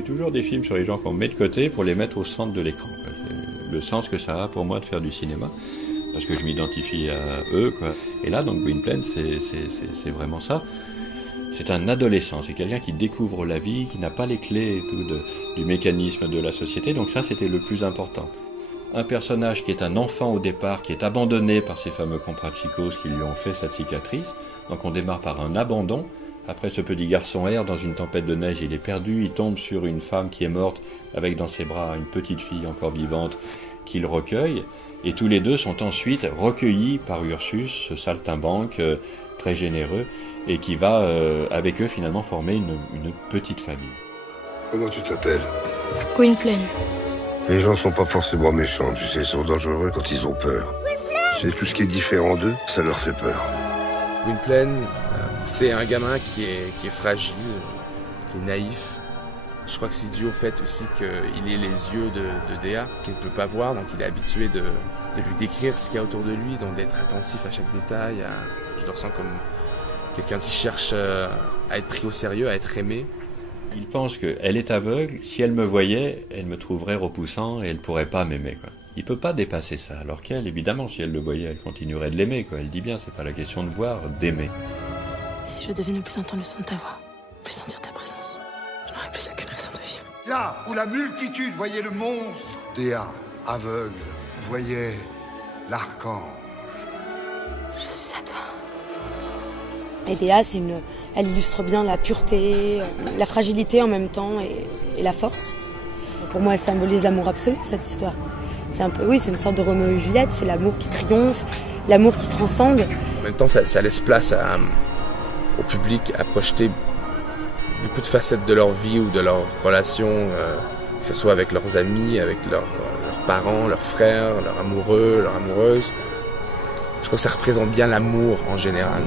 fais toujours des films sur les gens qu'on met de côté pour les mettre au centre de l'écran, quoi. C'est le sens que ça a pour moi de faire du cinéma, parce que je m'identifie à eux, quoi. Et là, donc, Gwynplaine, c'est vraiment ça. C'est un adolescent, c'est quelqu'un qui découvre la vie, qui n'a pas les clés et tout du mécanisme de la société, donc ça, c'était le plus important. Un personnage qui est un enfant au départ, qui est abandonné par ces fameux comprachicos qui lui ont fait cette cicatrice. Donc on démarre par un abandon. Après, ce petit garçon erre dans une tempête de neige, il est perdu, il tombe sur une femme qui est morte, avec dans ses bras une petite fille encore vivante, qu'il recueille. Et tous les deux sont ensuite recueillis par Ursus, ce saltimbanque très généreux, et qui va, avec eux, finalement, former une petite famille. Comment tu t'appelles? Gwynplaine. Les gens sont pas forcément méchants, tu sais, ils sont dangereux quand ils ont peur. C'est tout ce qui est différent d'eux, ça leur fait peur. Gwynplaine, c'est un gamin qui est fragile, qui est naïf. Je crois que c'est dû au fait aussi qu'il ait les yeux de Dea, qu'il ne peut pas voir, donc il est habitué de lui décrire ce qu'il y a autour de lui, donc d'être attentif à chaque détail. Je le ressens comme quelqu'un qui cherche à être pris au sérieux, à être aimé. Il pense qu'elle est aveugle, si elle me voyait, elle me trouverait repoussant et elle ne pourrait pas m'aimer, quoi. Il ne peut pas dépasser ça, alors qu'elle, évidemment, si elle le voyait, elle continuerait de l'aimer, quoi. Elle dit bien, c'est pas la question de voir, d'aimer. Et si je devais ne plus entendre le son de ta voix, plus sentir ta présence, je n'aurais plus aucune raison de vivre. Là où la multitude voyait le monstre, Dea, aveugle, voyait l'archange. Je suis à toi. Et Dea, elle illustre bien la pureté, la fragilité en même temps et la force. Pour moi, elle symbolise l'amour absolu, cette histoire. C'est une sorte de Roméo et Juliette, c'est l'amour qui triomphe, l'amour qui transcende. En même temps, ça laisse place au public à projeter beaucoup de facettes de leur vie ou de leur relation, que ce soit avec leurs amis, avec leurs parents, leurs frères, leurs amoureux, leurs amoureuses. Je crois que ça représente bien l'amour en général.